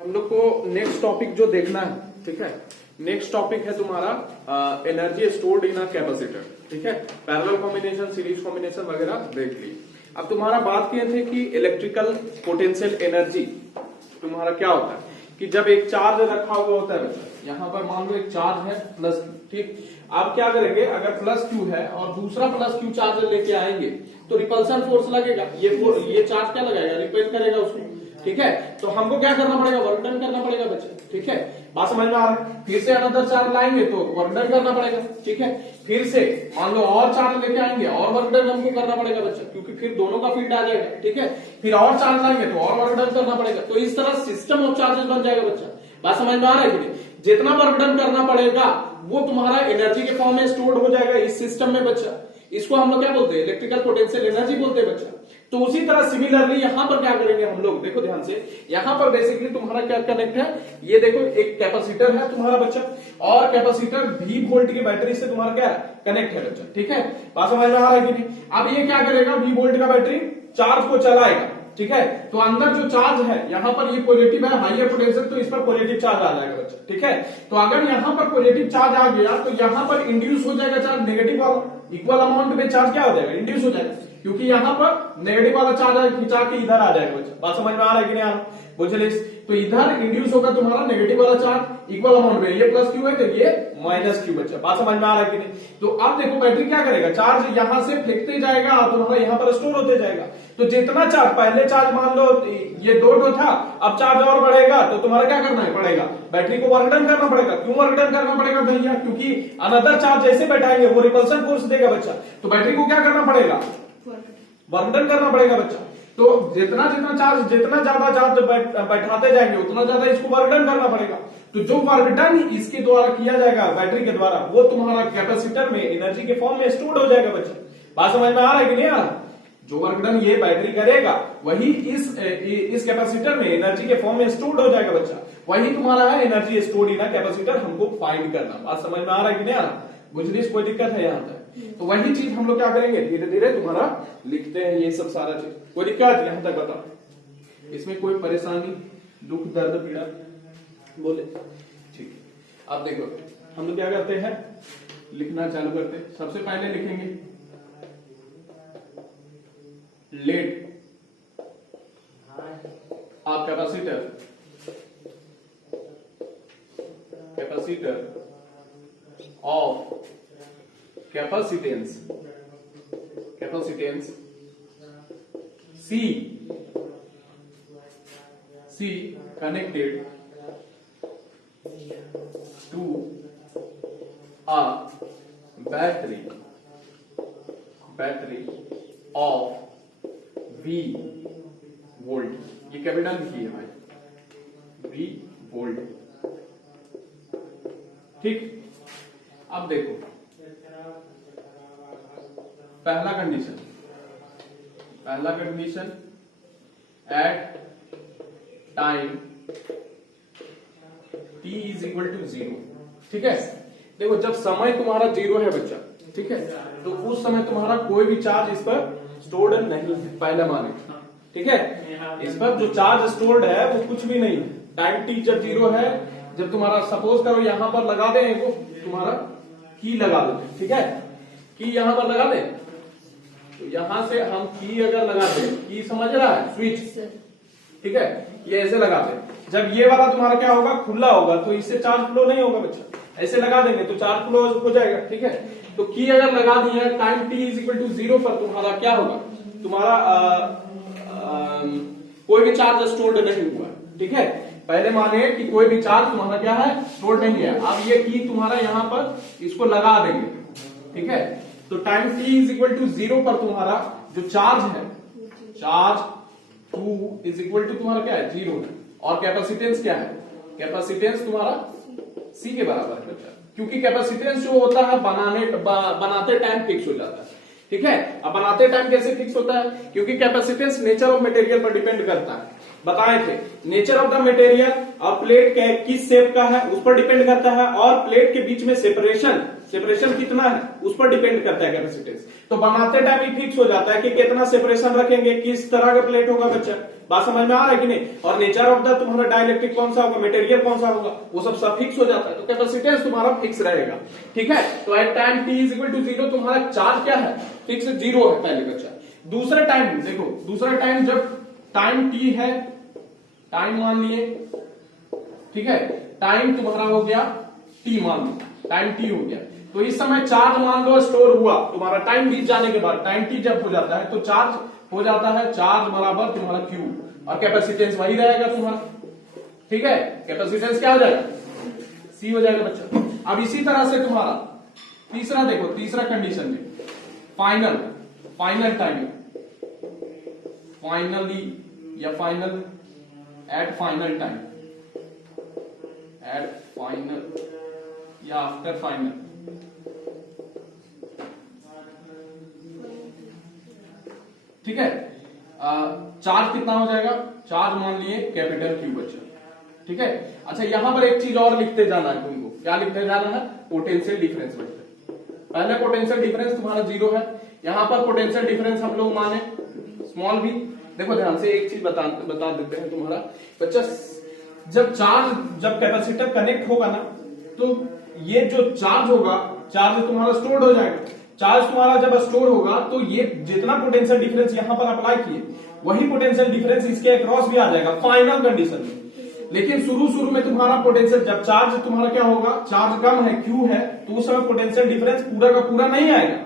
हम लोग को नेक्स्ट टॉपिक जो देखना है, ठीक है, नेक्स्ट टॉपिक है तुम्हारा energy stored in a capacitor. ठीक है, पैरेलल कॉम्बिनेशन, सीरीज कॉम्बिनेशन वगैरह देख ली। अब तुम्हारा बात किए थे कि इलेक्ट्रिकल पोटेंशियल एनर्जी तुम्हारा क्या होता है कि जब एक चार्ज रखा हुआ होता है बच्चा, यहाँ पर मान लो एक चार्ज है प्लस, ठीक, आप क्या करेंगे, अगर प्लस क्यू है और दूसरा प्लस क्यू चार्ज लेके आएंगे तो रिपल्सन फोर्स लगेगा, ये चार्ज क्या लगाएगा, रिपेल करेगा उसको। ठीक है, तो हमको क्या करना पड़ेगा, वर्क डन करना पड़ेगा बच्चे। ठीक है, बात समझ में आ रहा है। फिर से अनदर चार्ज लाएंगे तो वर्क डन करना पड़ेगा। ठीक है, फिर से मान लो और चार्ज लेके आएंगे और वर्क डन हमको करना पड़ेगा बच्चा, क्योंकि फिर दोनों का फील्ड आ जाएगा। ठीक है, फिर और चार्ज लाएंगे तो और वर्क डन करना पड़ेगा। तो इस तरह सिस्टम ऑफ चार्जेस बन जाएगा बच्चा। बात समझ में आ रहा है कि नहीं? जितना वर्क डन करना पड़ेगा वो तुम्हारा एनर्जी के फॉर्म में स्टोर्ड हो जाएगा इस सिस्टम में बच्चा। इसको हम लोग क्या बोलते हैं, इलेक्ट्रिकल पोटेंशियल एनर्जी बोलते हैं बच्चा। तो उसी तरह सिमिलरली यहां पर क्या करेंगे हम लोग, देखो ध्यान से, यहां पर बेसिकली तुम्हारा क्या कनेक्ट है, ये देखो एक कैपेसिटर है तुम्हारा बच्चा, और कैपेसिटर V वोल्ट की बैटरी से तुम्हारा क्या कनेक्ट है बच्चा। ठीक है, बात समझ में आ रहा है कि नहीं? अब ये क्या करेगा, V वोल्ट का बैटरी चार्ज को चलाएगा। ठीक है, तो अंदर जो चार्ज है यहाँ पर ये पॉजिटिव है, हाइयर पोटेंशियल, तो इस पर पॉजिटिव चार्ज आ जाएगा बच्चा। ठीक है, तो अगर यहाँ पर पॉजिटिव चार्ज आ गया तो यहाँ पर इंड्यूस हो जाएगा चार्ज नेगेटिव वाला, इक्वल अमाउंट में चार्ज क्या हो जाएगा, इंड्यूस हो जाएगा, क्योंकि यहाँ पर नेगेटिव वाला चार्ज खिंचा के इधर आ जाएगा बच्चा। बात समझ में आ रहा है कि नहीं आ रहा? बुझलिए, तो इधर इंड्यूस होगा तुम्हारा नेगेटिव वाला चार्ज इक्वल अमाउंट में, ये प्लस क्यू है तो ये माइनस क्यू बच्चा। बात समझ में आ रहा है कि नहीं? तो अब देखो बैटरी क्या करेगा, चार्ज यहां से फेंकते जाएगा और तुम्हारा यहाँ पर स्टोर होते जाएगा। तो जितना चार्ज, पहले चार्ज मान लो ये 2 था, अब चार्ज और बढ़ेगा तो तुम्हारा क्या करना है पड़ेगा, बैटरी को वर्क डन करना पड़ेगा। क्यों वर्क डन करना पड़ेगा भैया, क्योंकि अनदर चार्ज जैसे बैठाएंगे वो रिपल्सन फोर्स देगा बच्चा, तो बैटरी को क्या करना पड़ेगा, वर्क डन करना पड़ेगा बच्चा। तो जितना चार्ज, जितना ज्यादा चार्ज बैठाते जाएंगे उतना ज्यादा इसको वर्क डन करना पड़ेगा। तो जो वर्क डन इसके द्वारा किया जाएगा बैटरी के द्वारा, वो तुम्हारा कैपेसिटर में एनर्जी के फॉर्म में स्टोर हो जाएगा बच्चा। बात समझ में आ रहा है कि नहीं आ रहा? जो वर्क डन ये बैटरी करेगा वही इस कैपेसिटर में एनर्जी के फॉर्म में स्टोर हो जाएगा बच्चा। वही तुम्हारा है एनर्जी स्टोर्ड इन कैपेसिटर, हमको फाइंड करना। बात समझ में आ रहा है कि नहीं आ रहा? बुझलिए, कोई दिक्कत है यहाँ तक? तो वही चीज हम लोग क्या करेंगे, धीरे धीरे तुम्हारा लिखते हैं ये सब सारा चीज। कोई दिक्कत यहाँ तक बताओ, इसमें कोई परेशानी, दुख, दर्द, पीड़ा बोले? ठीक है, अब देखो हम लोग क्या करते हैं, लिखना चालू करते हैं। सबसे पहले लिखेंगे लेट आप capacitor of capacitance C connected to a battery of V volt, ये कैपिटल लिखिए भाई, V वोल्ट। ठीक, अब देखो पहला condition at time t is equal to 0। ठीक है, देखो जब समय तुम्हारा 0 है बच्चा, ठीक है, तो उस समय तुम्हारा कोई भी चार्ज इस पर स्टोर्ड नहीं है, पहले माने। ठीक है, इस पर जो चार्ज स्टोर्ड है वो कुछ भी नहीं है। टाइम t जब 0 है, जब तुम्हारा सपोज करो यहां पर लगा दें, वो तुम्हारा की लगा देते, ठीक है, की यहां पर लगा दें, तो यहां से हम की अगर लगाते, की समझ रहा है, स्विच, ठीक है, ये ऐसे लगाते। जब ये वाला तुम्हारा क्या होगा, खुला होगा, तो इससे चार्ज फ्लो नहीं होगा बच्चा। ऐसे लगा देंगे तो चार्ज फ्लो हो जाएगा। ठीक है, तो की अगर लगा दिया time t is equal to 0 पर, तुम्हारा क्या होगा, तुम्हारा कोई भी चार्ज स्टोर्ड नहीं हुआ। ठीक है, पहले माने कि कोई भी चार्ज तुम्हारा क्या है, स्टोर्ड नहीं है। अब ये की तुम्हारा यहां पर इसको लगा देंगे। ठीक है, तो time t is equal to 0 पर तुम्हारा जो चार्ज है, चार्ज 2 इज इक्वल टू तुम्हारा क्या है, 0 है। और कैपेसिटेंस क्या है, कैपेसिटेंस तुम्हारा C के बराबर है बच्चा, क्योंकि कैपेसिटेंस जो होता है बनाते टाइम फिक्स हो जाता है। ठीक है, अब बनाते टाइम कैसे फिक्स होता है, क्योंकि कैपेसिटेंस नेचर ऑफ मटेरियल पर डिपेंड करता है। बताए थे, नेचर ऑफ द मटेरियल और प्लेट किस शेप का है उस पर डिपेंड करता है, और प्लेट के बीच में सेपरेशन कितना है उस पर डिपेंड करता है कैपेसिटेंस। तो बनाते टाइम ही फिक्स हो जाता है कि कितना सेपरेशन रखेंगे, किस तरह का प्लेट होगा बच्चा। बात समझ में आ रहा है कि नहीं। और नेचर ऑफ द तुम्हारा डाइलेक्ट्रिक कौन सा होगा, मटेरियल कौन सा होगा, वो सब फिक्स हो जाता है। तो कैपेसिटेंस तुम्हारा फिक्स रहेगा, ठीक है। तो at time t is equal to 0 तुम्हारा चार्ज क्या है, फिक्स 0 है पहले बच्चा। दूसरा टाइम देखो, दूसरा टाइम जब टाइम t है, टाइम मान लिए, ठीक है, टाइम तुम्हारा हो गया t, मान लो टाइम t हो गया। तो इस समय चार्ज मान लो स्टोर हुआ तुम्हारा, टाइम बीत जाने के बाद टाइम t जब हो जाता है तो चार्ज हो जाता है, चार्ज बराबर तुम्हारा q, और कैपेसिटेंस वही रहेगा तुम्हारा, ठीक है। कैपेसिटेंस क्या हो जाएगा, c हो जाएगा बच्चा। अब इसी तरह से तुम्हारा तीसरा देखो, तीसरा कंडीशन में फाइनल टाइम, फाइनली या final at final time, at final या आफ्टर फाइनल, ठीक है। चार्ज कितना हो जाएगा, चार्ज मान लिए कैपिटल Q बच्चा, ठीक है। अच्छा यहां पर एक चीज और लिखते जाना है तुमको, क्या लिखते जाना है, पोटेंशियल डिफरेंस बच्चा। पहले पोटेंशियल डिफरेंस तुम्हारा 0 है, यहां पर पोटेंशियल डिफरेंस हम लोग माने स्मॉल v। देखो ध्यान से एक चीज बता देते हैं तुम्हारा बच्चा, जब कैपेसिटर कनेक्ट होगा ना, तो ये जो चार्ज होगा, चार्ज तुम्हारा स्टोर्ड हो जाएगा। चार्ज तुम्हारा जब स्टोर होगा तो ये जितना पोटेंशियल डिफरेंस यहां पर अप्लाई किए, वही पोटेंशियल डिफरेंस इसके अक्रॉस भी आ जाएगा फाइनल कंडीशन में। लेकिन शुरू में तुम्हारा पोटेंशियल, जब चार्ज तुम्हारा क्या होगा, चार्ज कम है, Q है, तो उस समय पोटेंशियल डिफरेंस पूरा का पूरा नहीं आएगा।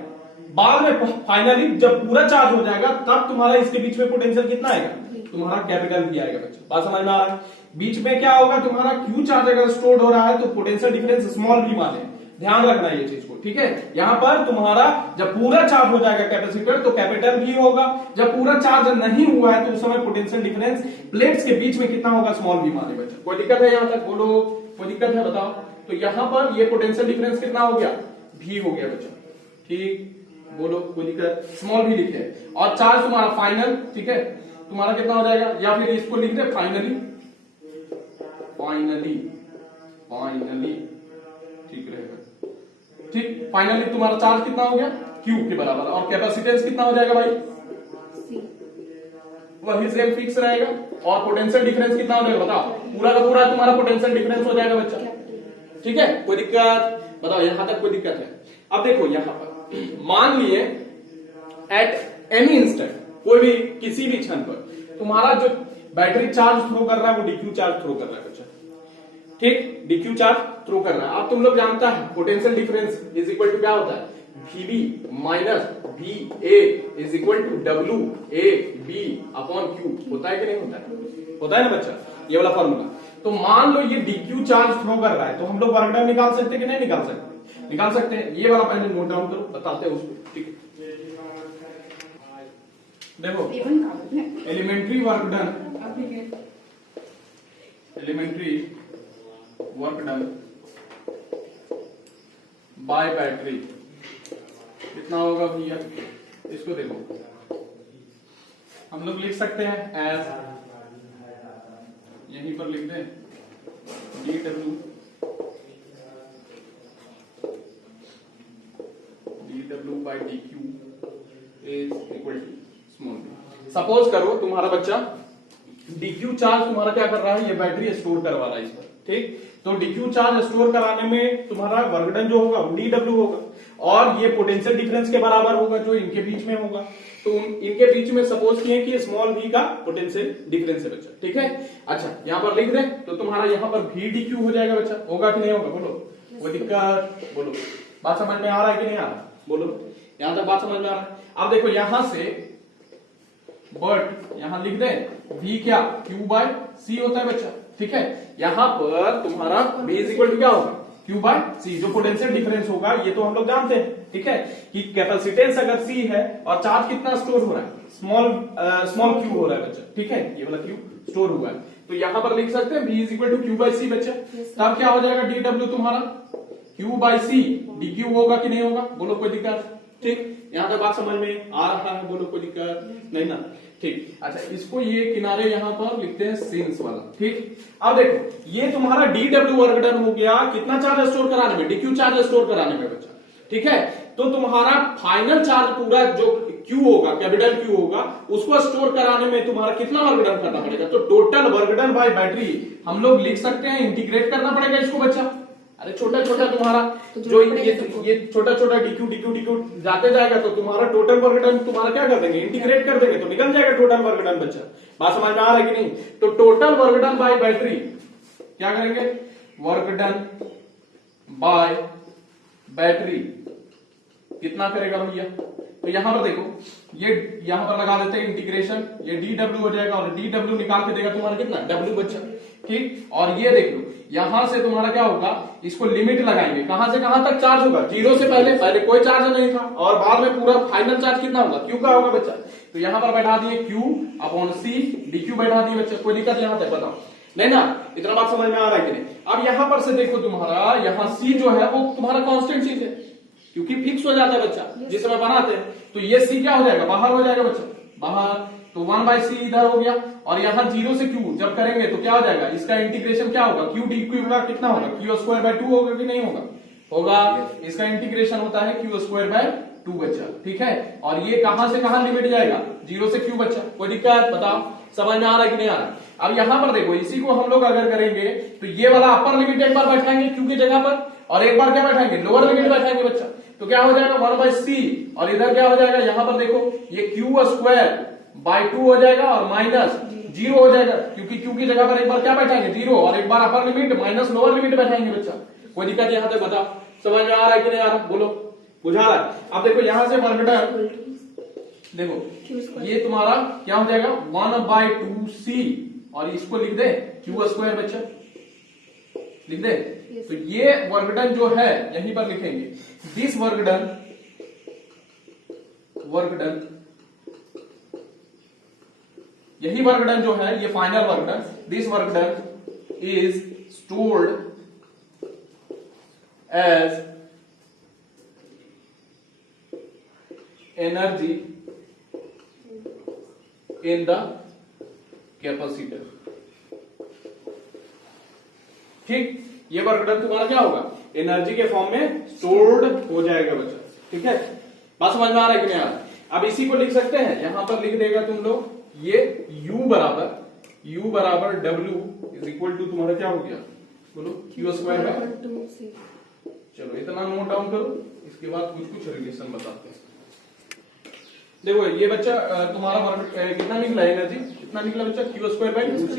बाद में फाइनली जब पूरा चार्ज हो जाएगा तब तुम्हारा इसके बीच में पोटेंशियल कितना आएगा, तुम्हारा कैपिटल V आएगा बच्चा। बात समझ में आ रहा है। बीच में क्या होगा, तुम्हारा Q चार्ज अगर स्टोर्ड हो रहा है तो पोटेंशियल डिफरेंस स्मॉल v माने, ध्यान रखना ये चीज को, ठीक है। यहां पर तुम्हारा जब पूरा चार्ज हो जाएगा कैपेसिटर तो कैपिटल V होगा, जब पूरा चार्ज नहीं हुआ है तो उस समय पोटेंशियल डिफरेंस प्लेट्स के बीच में कितना होगा, स्मॉल v माने बच्चा। कोई दिक्कत है यहां तक, बोलो कोई दिक्कत है बताओ। तो यहां पर ये पोटेंशियल डिफरेंस कितना हो गया, v हो गया बच्चा, ठीक, बोलो कोई दिक्कत, स्मॉल v लिखे। और चार्ज तुम्हारा फाइनल, ठीक है, तुम्हारा कितना हो जाएगा, या फिर इसको लिख दे फाइनली, ठीक रहेगा, ठीक। फाइनली तुम्हारा चार्ज कितना हो गया, Q के बराबर, और कैपेसिटेंस कितना हो जाएगा भाई, वही सेम फिक्स रहेगा। और पोटेंशियल डिफरेंस कितना हो जाएगा बताओ, पूरा का पूरा तुम्हारा पोटेंशियल डिफरेंस हो जाएगा बच्चा, ठीक है। कोई दिक्कत बताओ, यहां तक कोई दिक्कत है। अब देखो यहां पर मान लिए एट एनी इंस्टेंट, कोई भी किसी भी क्षण पर तुम्हारा जो बैटरी चार्ज थ्रो कर रहा है वो DQ चार्ज थ्रो कर रहा है बच्चा, ठीक, DQ चार्ज थ्रो कर रहा है। अब तुम लोग जानता है potential difference is equal to क्या होता है, VB minus VA is equal to WAB upon Q, होता है कि नहीं होता है, होता है ना बच्चा, ये वाला फॉर्मूला। तो मान लो ये DQ चार्ज थ्रो कर रहा है, तो हम लोग वर्क डन निकाल सकते हैं कि नहीं निकाल सकते, निकाल सकते हैं। ये वाला पहले नोट डाउन करो, बताते हैं उसको, ठीक है। देखो elementary work done, elementary work done by battery कितना होगा भैया, इसको देखो हम लोग लिख सकते हैं एज, यहीं पर लिख दें dw by dq is equal to small v। Suppose करो तुम्हारा बच्चा dq चार्ज तुम्हारा क्या कर रहा है, ये बैटरी स्टोर करवा रहा है इस पर, ठीक। तो dq चार्ज स्टोर कराने में तुम्हारा वर्क डन जो होगा वो dw होगा, और ये पोटेंशियल डिफरेंस के बराबर होगा जो इनके बीच में होगा। तो इनके बीच में सपोज किए कि स्मॉल v का पोटेंशियल डिफरेंस है बच्चा, ठीक है। अच्छा यहां पर लिख दें तो तुम्हारा यहां पर v dq हो जाएगा बच्चा, होगा कि नहीं होगा, बोलो कोई दिक्कत, बोलो बात समझ में आ रहा है कि नहीं आ रहा, बोलो यहां तक बात समझ में आ रहा है। अब देखो यहां से बट यहां लिख दें v क्या, q बाय c होता है बच्चा, ठीक है। यहां पर तुम्हारा v इज इक्वल टू क्या होगा, q बाय c, जो पोटेंशियल डिफरेंस होगा ये तो हम लोग जानते हैं, ठीक है, कि कैपेसिटेंस अगर c है और चार्ज कितना स्टोर हो रहा है, स्मॉल q हो रहा है बच्चा, ठीक है, ये वाला q स्टोर हुआ है। तो यहां पर लिख सकते हैं v is equal to q by c बच्चा। तब क्या हो जाएगा dw तुम्हारा q बाय c dq होगा कि नहीं होगा, बोलो कोई दिक्कत, ठीक। यहां तक बात समझ में आ रहा है, बोलो कोई दिक्कत नहीं ना, ठीक। अच्छा इसको ये किनारे यहां पर लिखते हैं सिंस वाला, ठीक। अब देखो ये तुम्हारा dw वर्क डन हो गया, कितना चार्ज स्टोर कराने में, dq चार्ज स्टोर कराने में बच्चा, ठीक है। तो तुम्हारा फाइनल चार्ज पूरा जो Q होगा, कैपिटल Q होगा, उसको स्टोर कराने में तुम्हारा कितना वर्क डन करना पड़ेगा? तो total work done by battery हम लोग लिख सकते हैं, इंटीग्रेट करना पड़ेगा इसको बच्चा। अरे छोटा छोटा तुम्हारा तो जो ये छोटा छोटा डीक्यू डीक्यू डीक्यू जाते जाएगा, तो तुम्हारा टोटल वर्क डन तुम्हारा क्या कर देंगे? इंटीग्रेट कर देंगे, तो निकल जाएगा टोटल वर्क डन बच्चा। बात समझ में आ रहा है कि नहीं? तो total work done by battery क्या करेंगे? वर्क डन बाय बैटरी कितना करेगा भैया? तो यहां पर देखो, ये यहां पर लगा देते हैं इंटीग्रेशन, ये dw हो जाएगा और dw निकाल के देगा तुम्हारा कितना? w बच्चा। ठीक, और ये देख लो यहां से तुम्हारा क्या होगा, इसको लिमिट लगाएंगे, कहां से कहां तक चार्ज होगा? 0 से पहले कोई चार्ज नहीं था, और बाद में पूरा फाइनल चार्ज कितना होगा? Q का होगा बच्चा। तो यहां पर बैठा दिए Q अपॉन C, dq बैठा दिए बच्चा। कोई दिक्कत यहां तक? बताओ नहीं ना? इतना बात समझ में आ रहा है कि नहीं? अब यहां पर से देखो तुम्हारा यहाँ C जो है वो तुम्हारा कांस्टेंट चीज है, क्योंकि फिक्स हो जाता है बच्चा जिस समय बनाते हैं। तो ये C क्या हो जाएगा? बाहर हो जाएगा बच्चा, बाहर। तो 1/c इधर हो गया, और यहाँ 0 से Q जब करेंगे तो क्या हो जाएगा? इसका इंटीग्रेशन क्या होगा? Q dq का कितना होगा? Q²/2 होगा कि नहीं होगा? होगा। इसका इंटीग्रेशन होता है Q²/2 बच्चा। ठीक है, और ये कहां से कहां लिमिट जाएगा? 0 से Q बच्चा। कोई दिक्कत? बताओ समझ में आ रहा है कि नहीं आ रहा? अब यहां पर देखो, इसी को हम लोग अगर करेंगे तो ये वाला अपर लिमिट एक बार बैठाएंगे Q की जगह पर, और एक बार क्या बैठाएंगे? लोअर लिमिट बैठाएंगे बच्चा। तो क्या हो जाएगा? 1/c, और इधर क्या हो जाएगा? यहां पर देखो ये Q²/2 हो जाएगा और माइनस 0 हो जाएगा, क्योंकि Q की जगह पर एक बार क्या बैठाएंगे? 0, और एक बार upper limit minus lower limit बैठाएंगे बच्चा। कोई दिक्कत यहां तक? बताओ समझ में आ रहा है कि नहीं आ रहा? बोलो, बुझा रहा है? अब देखो यहां से वर्क डन देखो, ये तुम्हारा क्या हो जाएगा? 1/2c, और इसको लिख दे Q² बच्चा, लिख दे। तो ये वर्क डन जो है यहीं पर लिखेंगे, दिस वर्क डन यही वर्क डन जो है, ये final work done, this work done is stored as energy in the capacitor. ठीक, ये वर्क डन तुम्हारा क्या होगा? एनर्जी के फॉर्म में स्टोर्ड हो जाएगा बच्चा। ठीक है, बात समझ में आ रहा है कि नहीं आ रहा? अब इसी को लिख सकते हैं, यहां पर लिख देगा तुम लोग, ये U बराबर W इज इक्वल टू तुम्हारा क्या हो गया? बोलो, Q²/2। चलो इतना नोट डाउन करो, इसके बाद कुछ रिलेशन बताते हैं। देखो ये बच्चा तुम्हारा वर्क कितना निकला? एनर्जी कितना निकला बच्चा? Q²/2c।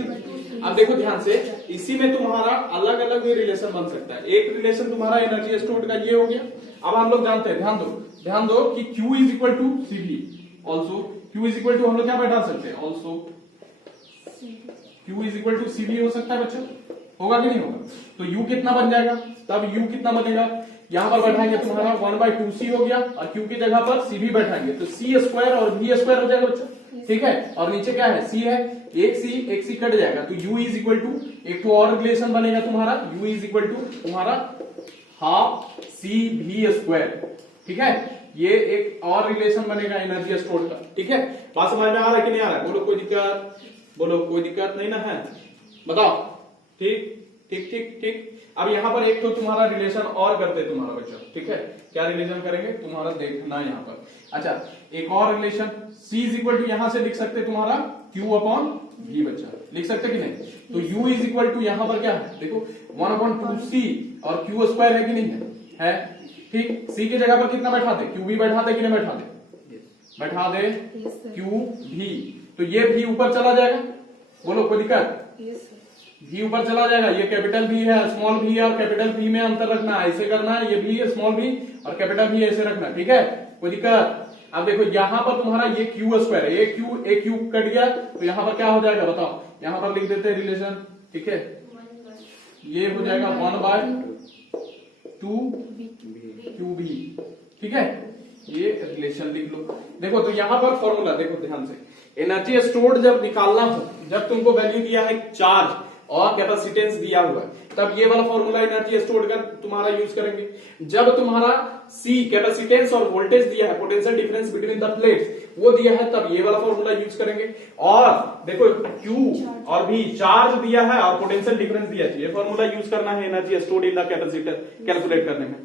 अब देखो ध्यान से, इसी में तुम्हारा अलग अलग भी रिलेशन बन सकता है। एक रिलेशन तुम्हारा एनर्जी स्टोर्ड का ये हो गया। अब हम लोग जानते हैं, ध्यान दो कि Q is equal to CV, also Q is equal to हम लोग क्या बैठा सकते हैं? Also Q is equal to CV हो सकता है बच्चा, होगा कि नहीं होगा? तो U कितना बन जाएगा? तब U कितना बनेगा? यहां पर बैठाएंगे तुम्हारा 1/2c हो गया, और Q की जगह पर CV बैठाएंगे, तो C² और V² हो जाएगा बच्चा। ठीक है, और नीचे क्या है? C है, एक C कट जाएगा, तो U इज इक्वल टू, एक तो और रिलेशन बनेगा तुम्हारा, U इज इक्वल टू तुम्हारा हाफ CV²। ठीक है, ये एक और रिलेशन बनेगा एनर्जी स्टोर का। ठीक है, बात समझ में आ रहा है कि नहीं आ रहा है? बोलो कोई दिक्कत? बोलो कोई दिक्कत नहीं ना है? बताओ। ठीक ठीक ठीक ठीक। अब यहां पर एक तो तुम्हारा रिलेशन और करते तुम्हारा बच्चा। ठीक है, क्या रिलेशन करेंगे तुम्हारा देखना यहां पर। अच्छा, एक और relation C is equal to यहां से लिख सकते तुम्हारा Q/V बच्चा, लिख सकते कि नहीं? तो U इज इक्वल टू यहां पर क्या है? देखो 1/2c और Q² है कि नहीं है? ठीक, C की जगह पर कितना बैठा दे? QV बैठा दे कि नहीं बैठा दे? बैठा दे QV। तो ये V ऊपर चला जाएगा, बोलो कोई दिक्कत? V ऊपर चला जाएगा। ये कैपिटल V है, स्मॉल v है, और कैपिटल V में अंतर रखना है, ऐसे करना है। ये V है, स्मॉल v, और कैपिटल V ऐसे रखना है। ठीक है, कोई दिक्कत? अब देखो यहां पर तुम्हारा ये Q² है, एक Q कट गया, तो यहां पर क्या हो जाएगा बताओ? यहां पर लिख देते हैं रिलेशन। ठीक है, ये हो जाएगा 1/2 QV। ठीक है, ये रिलेशन लिख लो। देखो तो यहां पर फॉर्मूला देखो ध्यान से, एनर्जी स्टोर्ड जब निकालना हो, जब तुमको वैल्यू दिया है चार्ज और कैपेसिटेंस दिया हुआ है, तब ये वाला फॉर्मूला एनर्जी स्टोर्ड का तुम्हारा यूज करेंगे। जब तुम्हारा C कैपेसिटेंस और वोल्टेज दिया है, potential difference between the plates, वो दिया है तब ये वाला फॉर्मूला यूज करेंगे। और देखो Q और भी चार्ज दिया है और पोटेंशियल डिफरेंस दिया है, ये फॉर्मूला यूज करना है energy stored in the capacitor calculate करने में।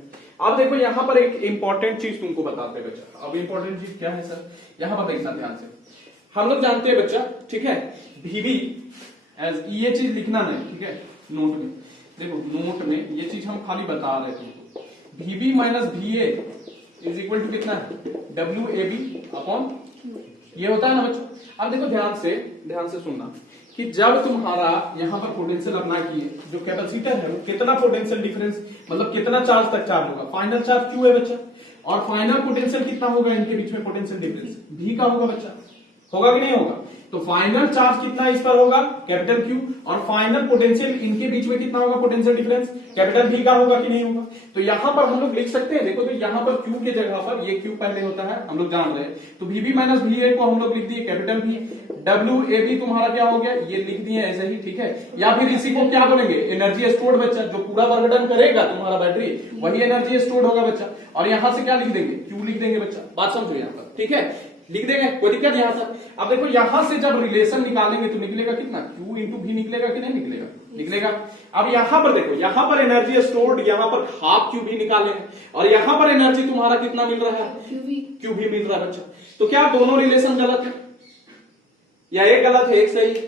अब देखो यहां पर एक इंपॉर्टेंट चीज तुमको बताते हैं बच्चा। अब इंपॉर्टेंट चीज क्या है सर, यहां पर देखना ध्यान से। हम लोग जानते हैं बच्चा, ठीक है, VB एज ये चीज लिखना नहीं, ठीक है, नोट में देखो, नोट में ये चीज हम खाली बता रहे थे। VB minus VA is equal to कितना है, WAB अपॉन ये होता है ना बच्चों। अब देखो ध्यान से सुनना कि जब तुम्हारा यहां पर पोटेंशियल अप्लाई किए, जो कैपेसिटर है वो कितना पोटेंशियल डिफरेंस, मतलब कितना चार्ज तक चार्ज होगा, फाइनल चार्ज Q है बच्चा, और फाइनल पोटेंशियल कितना होगा इनके बीच में, पोटेंशियल डिफरेंस V का होगा बच्चा, होगा कि नहीं होगा। तो फाइनल चार्ज कितना इस पर होगा, कैपिटल Q, और फाइनल पोटेंशियल इनके बीच में कितना होगा, पोटेंशियल डिफरेंस, कैपिटल V का होगा कि नहीं होगा। तो यहां पर हम लोग लिख सकते हैं, देखो तो यहां पर Q के जगह पर ये Q पहले होता है, हम लोग जान रहे हैं, तो VB माइनस VA को हम लोग लिख दिए कैपिटल V, WAB तुम्हारा क्या हो गया, ये लिख दिए ऐसे ही, ठीक है। या फिर इसी को क्या बोलेंगे, एनर्जी स्टोर्ड बच्चा, जो पूरा वर्क डन करेगा तुम्हारा बैटरी वही एनर्जी स्टोर्ड होगा बच्चा। और यहां से क्या लिख देंगे, Q लिख देंगे बच्चा, बात समझो यहां पर, ठीक है, लिख देंगे, कोई दिक्कत यहां से। अब देखो यहां से जब रिलेशन निकालेंगे तो निकलेगा कितना, Q इंटू V निकलेगा कि नहीं निकलेगा, निकलेगा। अब यहां पर देखो, यहां पर एनर्जी स्टोर्ड, यहां पर हाफ QV निकालेंगे, और यहां पर एनर्जी तुम्हारा कितना मिल रहा है, QV मिल रहा है बच्चा। तो क्या दोनों रिलेशन गलत है या एक गलत है एक सही है,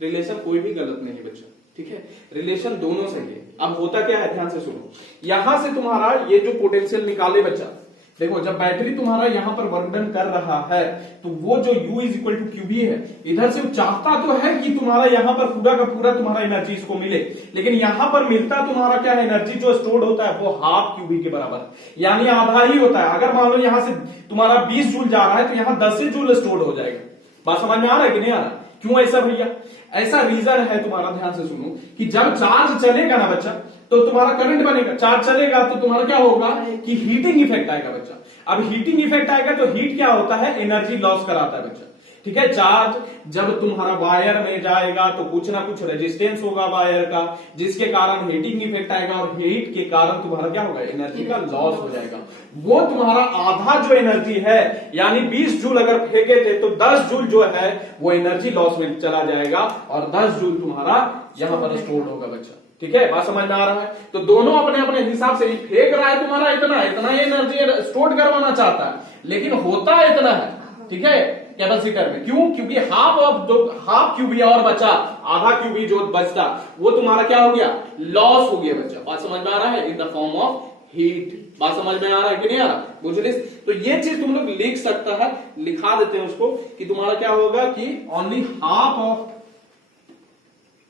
रिलेशन कोई भी गलत नहीं है बच्चा, ठीक है, रिलेशन दोनों सही है। अब होता क्या है, ध्यान से सुनो, यहां से तुम्हारा ये जो पोटेंशियल निकाले बच्चा, देखो जब बैटरी तुम्हारा यहां पर वर्क डन कर रहा है तो वो जो U is equal to QB है, इधर से चाहता तो है कि तुम्हारा यहां पर पूरा का पूरा तुम्हारा एनर्जी इसको मिले, लेकिन यहां पर मिलता तुम्हारा क्या है, एनर्जी जो स्टोर्ड होता है वो हाफ QB के बराबर, यानी आधा ही होता है। अगर मान लो यहां से तुम्हारा 20 जूल जा रहा है तो यहां 10 जूल स्टोर्ड हो जाएगा। बात समझ में आ रहा है कि नहीं आ रहा, क्यों ऐसा भैया, ऐसा रीजन है तुम्हारा, ध्यान से सुनो, कि जब चार्ज चलेगा ना बच्चा तो तुम्हारा करंट बनेगा, चार्ज चलेगा तो तुम्हारा क्या होगा कि हीटिंग इफेक्ट आएगा बच्चा। अब हीटिंग इफेक्ट आएगा तो हीट क्या होता है, एनर्जी लॉस कराता है बच्चा, ठीक है। चार्ज जब तुम्हारा वायर में जाएगा तो कुछ ना कुछ रेजिस्टेंस होगा वायर का, जिसके कारण हीटिंग इफेक्ट आएगा, और हीट के कारण तुम्हारा क्या होगा, एनर्जी का लॉस हो जाएगा। वो तुम्हारा आधा जो एनर्जी है, यानी 20 जूल अगर फेंके थे तो 10 जूल जो है वो एनर्जी लॉस में चला जाएगा, और 10 जूल तुम्हारा यहां पर स्टोर्ड होगा बच्चा, ठीक है, बात समझ में आ रहा है। तो दोनों अपने अपने हिसाब से फेंक रहा है तुम्हारा इतना इतना एनर्जी स्टोर करवाना चाहता है, लेकिन होता इतना है, ठीक है, कैपेसिटर में। क्यों, क्योंकि हाफ QB और बचा, आधा QB जो बचता वो तुम्हारा क्या हो गया, लॉस हो गया बच्चा। बात समझ में आ रहा है, in the form of heat. बात समझ में आ रहा है कि नहीं आ रहा, बुझलिस। तो ये चीज तुम लोग लिख सकता है, लिखा देते हैं उसको कि तुम्हारा क्या होगा कि ओनली हाफ ऑफ,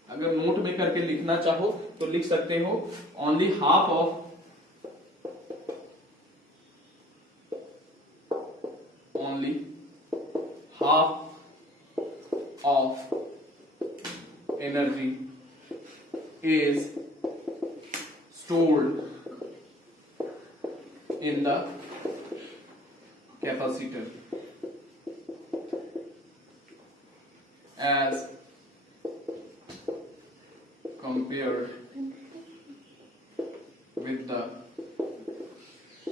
अगर नोट में करके लिखना चाहो तो लिख सकते हो, only half of energy is stored in the capacitor as compared with the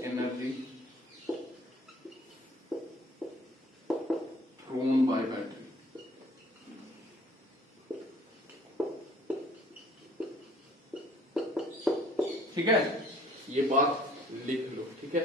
energy thrown by battery. ठीक है, ये बात लिख लो, ठीक है।